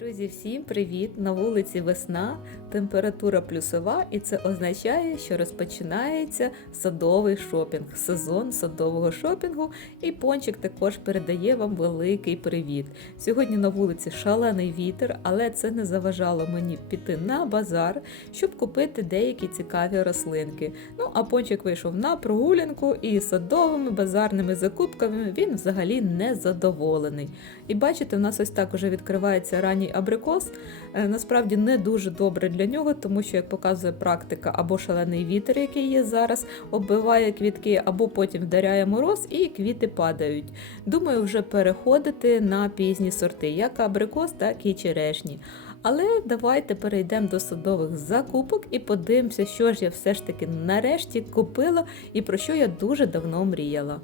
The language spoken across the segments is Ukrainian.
Друзі, всім привіт! На вулиці весна, температура плюсова, і це означає, що розпочинається садовий шопінг, сезон садового шопінгу. І пончик також передає вам великий привіт. Сьогодні на вулиці шалений вітер, але це не заважало мені піти на базар, щоб купити деякі цікаві рослинки. Ну а пончик вийшов на прогулянку і садовими базарними закупками він взагалі не задоволений. І бачите, в нас ось так уже відкривається ранній абрикос. Е, Насправді не дуже добре для нього, тому що, як показує практика, або шалений вітер, який є зараз, оббиває квітки, або потім вдаряє мороз і квіти падають. Думаю, вже переходити на пізні сорти, як абрикос, так і черешні. Але давайте перейдемо до садових закупок і подивимося, що ж я все ж таки нарешті купила і про що я дуже давно мріяла.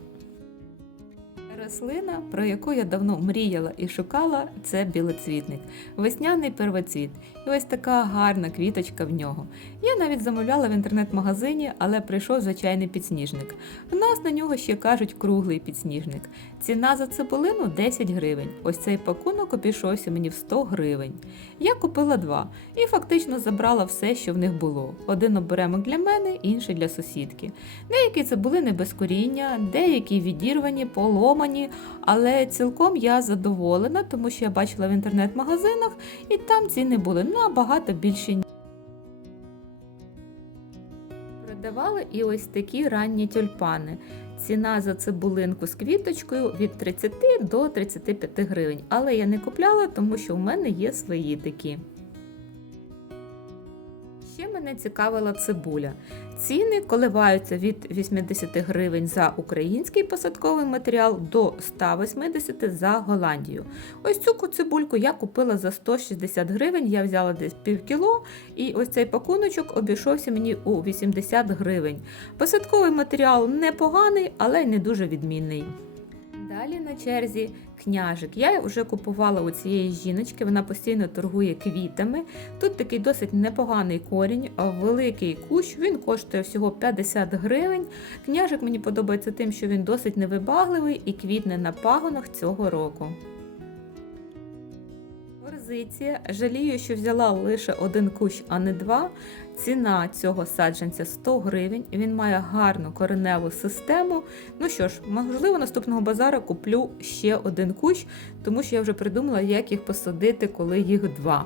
Рослина, про яку я давно мріяла і шукала, це білоцвітник, весняний первоцвіт. І ось така гарна квіточка в нього. Я навіть замовляла в інтернет-магазині, але прийшов звичайний підсніжник. В нас на нього ще кажуть круглий підсніжник. Ціна за цибулину 10 гривень. Ось цей пакунок обійшовся мені в 100 гривень. Я купила два і фактично забрала все, що в них було. Один оберемок для мене, інший для сусідки. Деякі цибулини без коріння, деякі відірвані, поломані, але цілком я задоволена, тому що я бачила в інтернет-магазинах, і там ціни були набагато більші. Продавали і ось такі ранні тюльпани. Ціна за цибулинку з квіточкою від 30 до 35 гривень. Але я не купляла, тому що в мене є свої такі. Ще мене цікавила цибуля. Ціни коливаються від 80 гривень за український посадковий матеріал до 180 за Голландію. Ось цю цибульку я купила за 160 гривень, я взяла десь пів кіло, і ось цей пакуночок обійшовся мені у 80 гривень. Посадковий матеріал непоганий, але й не дуже відмінний. Далі на черзі княжик. Я вже купувала у цієї жіночки, вона постійно торгує квітами. Тут такий досить непоганий корінь, великий кущ, він коштує всього 50 гривень. Княжик мені подобається тим, що він досить невибагливий і квітне на пагонах цього року. Форзиція. Жалію, що взяла лише один кущ, а не два. Ціна цього саджанця 100 гривень. Він має гарну кореневу систему. Ну що ж, можливо, наступного базару куплю ще один кущ, тому що я вже придумала, як їх посадити, коли їх два.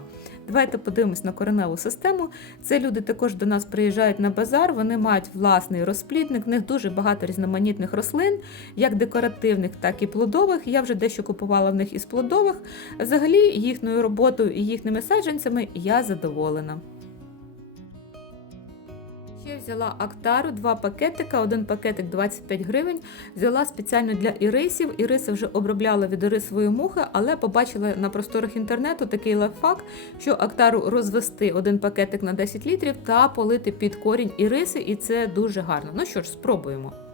Давайте подивимось на кореневу систему. Це люди також до нас приїжджають на базар, вони мають власний розплідник, в них дуже багато різноманітних рослин, як декоративних, так і плодових. Я вже дещо купувала в них із плодових. Взагалі, їхньою роботою і їхніми саджанцями я задоволена. Ще взяла Актару, два пакетика, один пакетик 25 гривень. Взяла спеціально для ірисів. Іриси вже обробляла від ірисової мухи, але побачила на просторах інтернету такий лайфхак, що Актару розвести один пакетик на 10 літрів та полити під корінь іриси, і це дуже гарно. Ну що ж, спробуємо.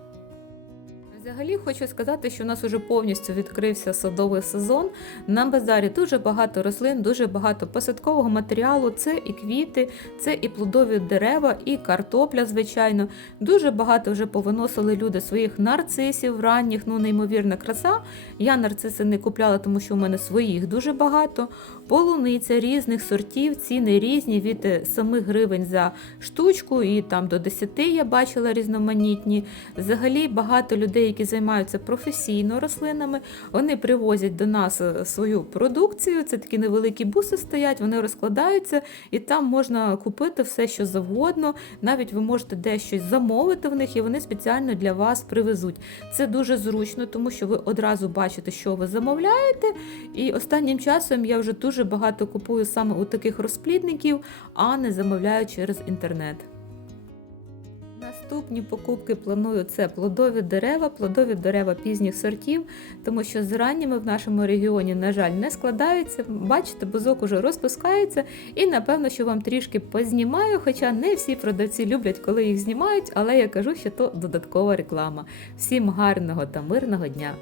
Взагалі хочу сказати, що у нас уже повністю відкрився садовий сезон. На базарі дуже багато рослин, дуже багато посадкового матеріалу. Це і квіти, це і плодові дерева, і картопля, звичайно. Дуже багато вже повиносили люди своїх нарцисів ранніх, ну неймовірна краса. Я нарциси не купляла, тому що у мене своїх дуже багато. Полуниця різних сортів, ціни різні від е, 7 гривень за штучку і там до 10 я бачила різноманітні. Взагалі багато людей, які займаються професійно рослинами, вони привозять до нас е, свою продукцію. Це такі невеликі буси стоять, вони розкладаються, і там можна купити все, що завгодно. Навіть ви можете дещо замовити в них, і вони спеціально для вас привезуть. Це дуже зручно, тому що ви одразу бачите, що ви замовляєте. І останнім часом я вже дуже багато купую саме у таких розплідників, а не замовляю через інтернет. Наступні покупки планую це плодові дерева, плодові дерева пізніх сортів, тому що з ранніми в нашому регіоні, на жаль, не складаються. Бачите, бузок уже розпускається, і напевно, що вам трішки познімаю, хоча не всі продавці люблять, коли їх знімають, але я кажу, що то додаткова реклама. Всім гарного та мирного дня!